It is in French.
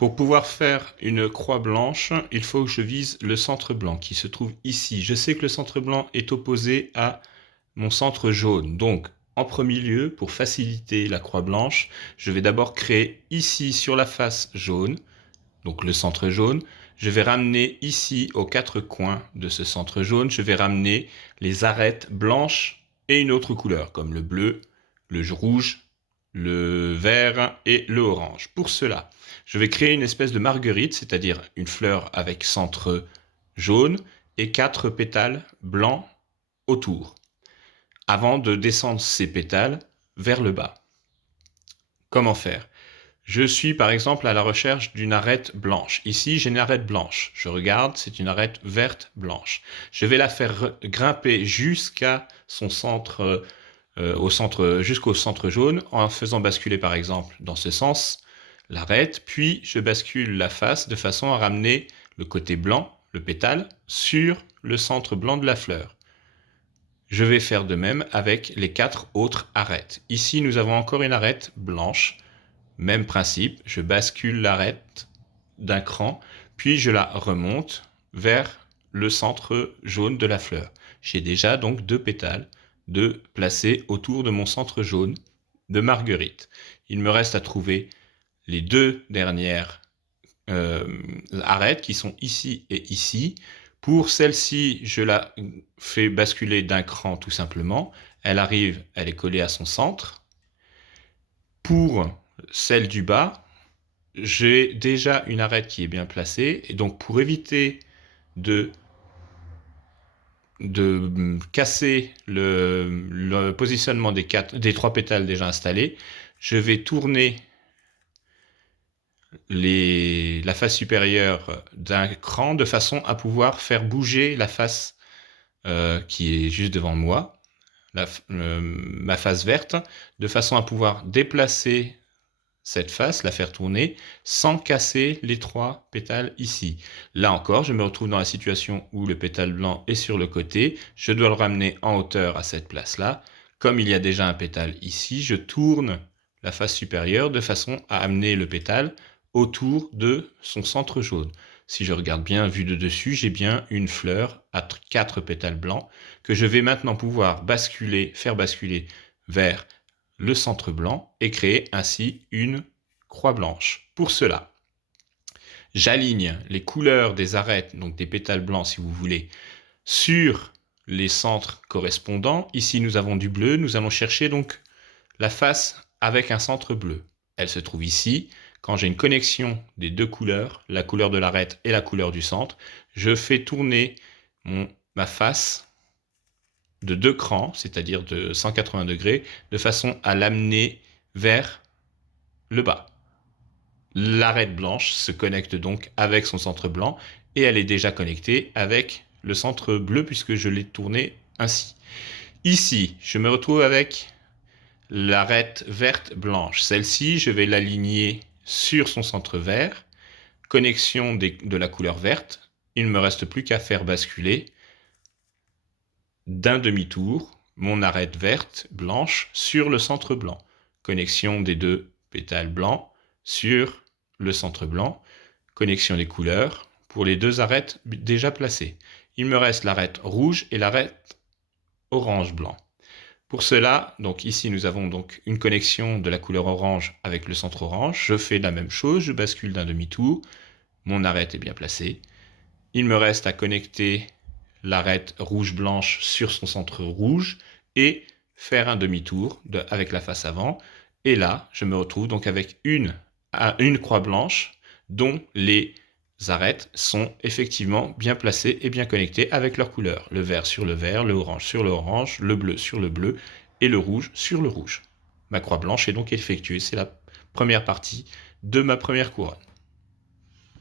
Pour pouvoir faire une croix blanche, il faut que je vise le centre blanc qui se trouve ici. Je sais que le centre blanc est opposé à mon centre jaune. Donc, en premier lieu, pour faciliter la croix blanche, je vais d'abord créer ici sur la face jaune, donc le centre jaune. Je vais ramener ici aux quatre coins de ce centre jaune, je vais ramener les arêtes blanches et une autre couleur, comme le bleu, le rouge, le vert et le orange. Pour cela, je vais créer une espèce de marguerite, c'est-à-dire une fleur avec centre jaune et quatre pétales blancs autour, avant de descendre ces pétales vers le bas. Comment faire ? Je suis par exemple à la recherche d'une arête blanche. Ici, j'ai une arête blanche. Je regarde, c'est une arête verte blanche. Je vais la faire grimper jusqu'à son centre, jusqu'au centre jaune, en faisant basculer par exemple dans ce sens l'arête, puis je bascule la face de façon à ramener le côté blanc, le pétale, sur le centre blanc de la fleur. Je vais faire de même avec les quatre autres arêtes. Ici, nous avons encore une arête blanche. Même principe, je bascule l'arête d'un cran, puis je la remonte vers le centre jaune de la fleur. J'ai déjà donc deux pétales de placer autour de mon centre jaune de marguerite. Il me reste à trouver les deux dernières arêtes qui sont ici et ici. Pour celle-ci, je la fais basculer d'un cran tout simplement. Elle arrive, elle est collée à son centre. Pour celle du bas, j'ai déjà une arête qui est bien placée. Et donc, pour éviter de casser le positionnement des trois pétales déjà installés, je vais tourner la face supérieure d'un cran de façon à pouvoir faire bouger la face qui est juste devant moi, ma face verte, de façon à pouvoir déplacer cette face, la faire tourner, sans casser les trois pétales ici. Là encore, je me retrouve dans la situation où le pétale blanc est sur le côté, je dois le ramener en hauteur à cette place-là. Comme il y a déjà un pétale ici, je tourne la face supérieure de façon à amener le pétale autour de son centre jaune. Si je regarde bien, vu de dessus, j'ai bien une fleur à quatre pétales blancs que je vais maintenant pouvoir faire basculer vers le centre blanc et créer ainsi une croix blanche. Pour cela, j'aligne les couleurs des arêtes, donc des pétales blancs si vous voulez, sur les centres correspondants. Ici, nous avons du bleu. Nous allons chercher donc la face avec un centre bleu. Elle se trouve ici. Quand j'ai une connexion des deux couleurs, la couleur de l'arête et la couleur du centre, je fais tourner ma face de deux crans, c'est-à-dire de 180 degrés, de façon à l'amener vers le bas. L'arête blanche se connecte donc avec son centre blanc et elle est déjà connectée avec le centre bleu puisque je l'ai tourné ainsi. Ici, je me retrouve avec l'arête verte blanche. Celle-ci, je vais l'aligner sur son centre vert, connexion de la couleur verte. Il ne me reste plus qu'à faire basculer d'un demi-tour mon arête verte blanche sur le centre blanc. Connexion des deux pétales blancs sur le centre blanc. Connexion des couleurs pour les deux arêtes déjà placées. Il me reste l'arête rouge et l'arête orange-blanc. Pour cela, donc ici nous avons donc une connexion de la couleur orange avec le centre orange. Je fais la même chose, je bascule d'un demi-tour. Mon arête est bien placée. Il me reste à connecter l'arête rouge-blanche sur son centre rouge et faire un demi-tour avec la face avant. Et là, je me retrouve donc avec une croix blanche dont les arêtes sont effectivement bien placées et bien connectées avec leurs couleurs. Le vert sur le vert, le orange sur le orange, le bleu sur le bleu et le rouge sur le rouge. Ma croix blanche est donc effectuée. C'est la première partie de ma première couronne.